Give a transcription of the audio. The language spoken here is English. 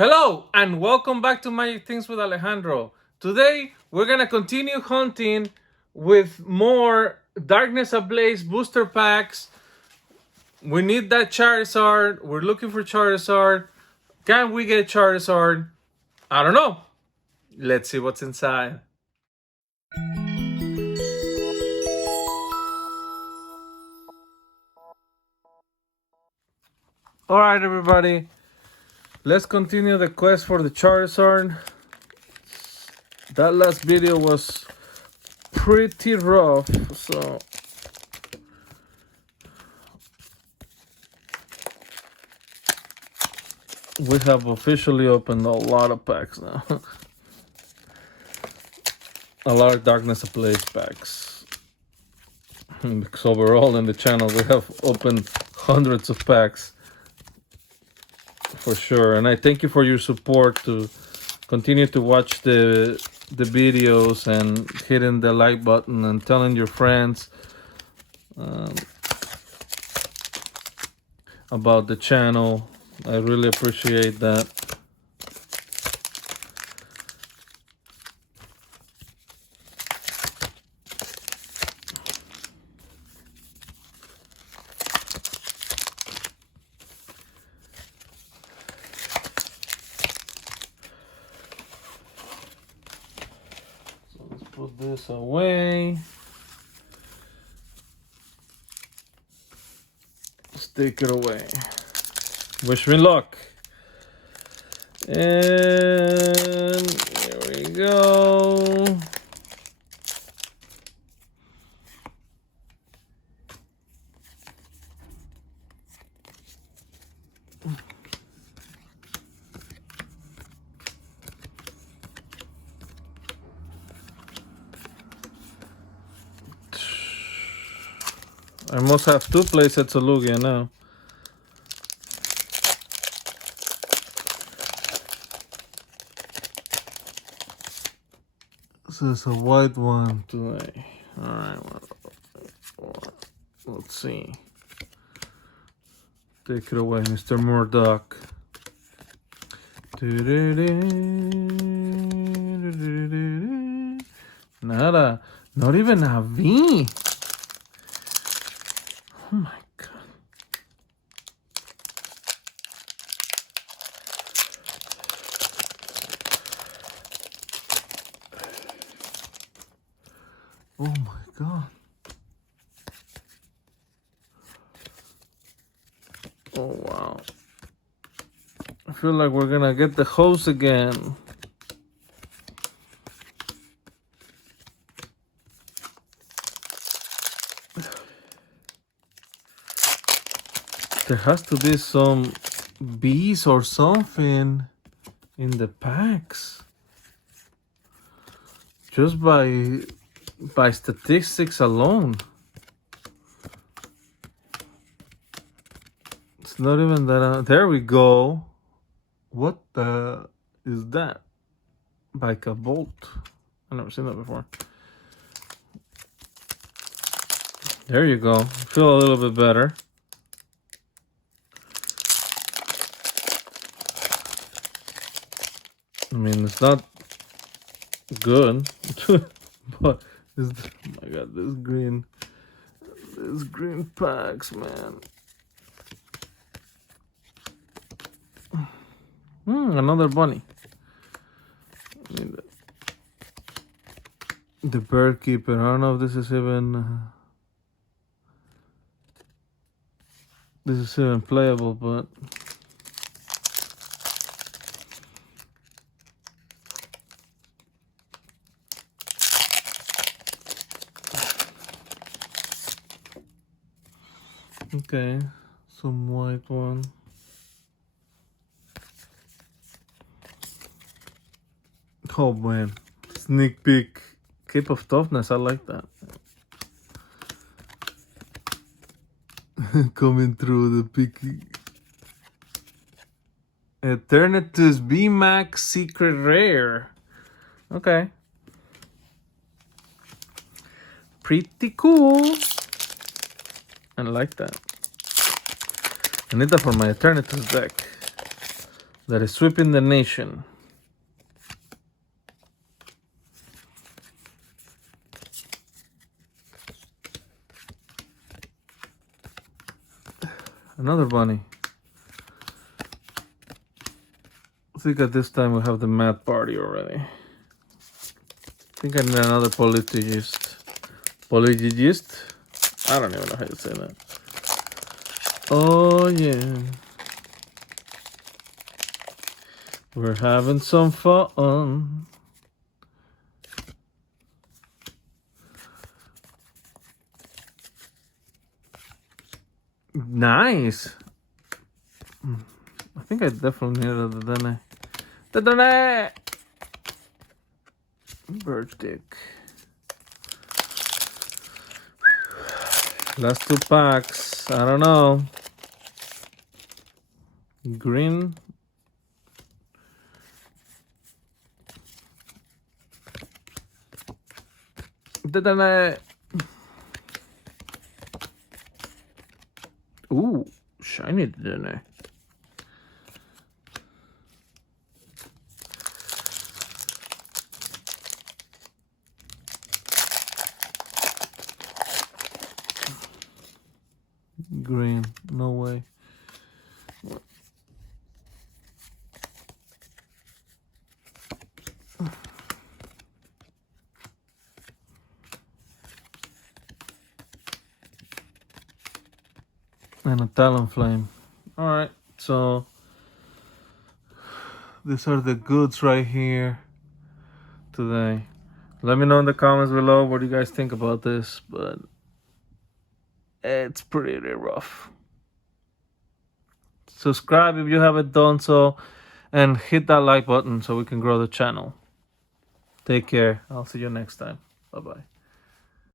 Hello and welcome back to Magic Things with Alejandro. Today we're gonna continue hunting with more Darkness Ablaze booster packs. We need that Charizard. We're looking for Charizard. Can we get Charizard? I don't know. Let's see what's inside. Alright everybody. Let's continue the quest for the Charizard. That last video was pretty rough, so we have officially opened a lot of packs now. A lot of Darkness Ablaze packs. Because overall in the channel we have opened hundreds of packs for sure. And I thank you for your support to continue to watch the videos and hitting the like button and telling your friends about the channel. I really appreciate that. So let's put this away. Let's take it away. Wish me luck. And here we go. I must have two playsets of Lugia now. So it's a white one today. Alright, let's see. Take it away, Mr. Murdoch. Nada. Not even a V. Oh my god. Oh my god. Oh wow. I feel like we're gonna get the hose again. There has to be some bees or something in the packs. Just by statistics alone. It's not even that. There we go. What the is that? Like a bolt. I've never seen that before. There you go. Feel a little bit better. I mean, it's not good, but this, oh my god, this green packs, man. Another bunny. I mean, the bird keeper. I don't know if this is even playable, but okay, some white one. Oh man, sneak peek, Cape of Toughness. I like that. Coming through the picky. Eternatus VMAX Secret Rare. Okay. Pretty cool. I like that. I need that for my Eternatus deck. that is sweeping the nation. Another bunny. I think at this time we have the mad party already. I think I need another polygist. Polygist? I don't even know how to say that. Oh yeah. We're having some fun. Nice. I think I definitely needed the Dene. The Dene! Birch dick. Last 2 packs. I don't know. Green. The Dene. Ooh, shiny Dene. Green, no way. And a Talonflame. Alright, so these are the goods right here today. Let me know in the comments below what you guys think about this, but it's pretty rough. Subscribe if you haven't done so, and hit that like button so we can grow the channel. Take care. I'll see you next time. Bye-bye.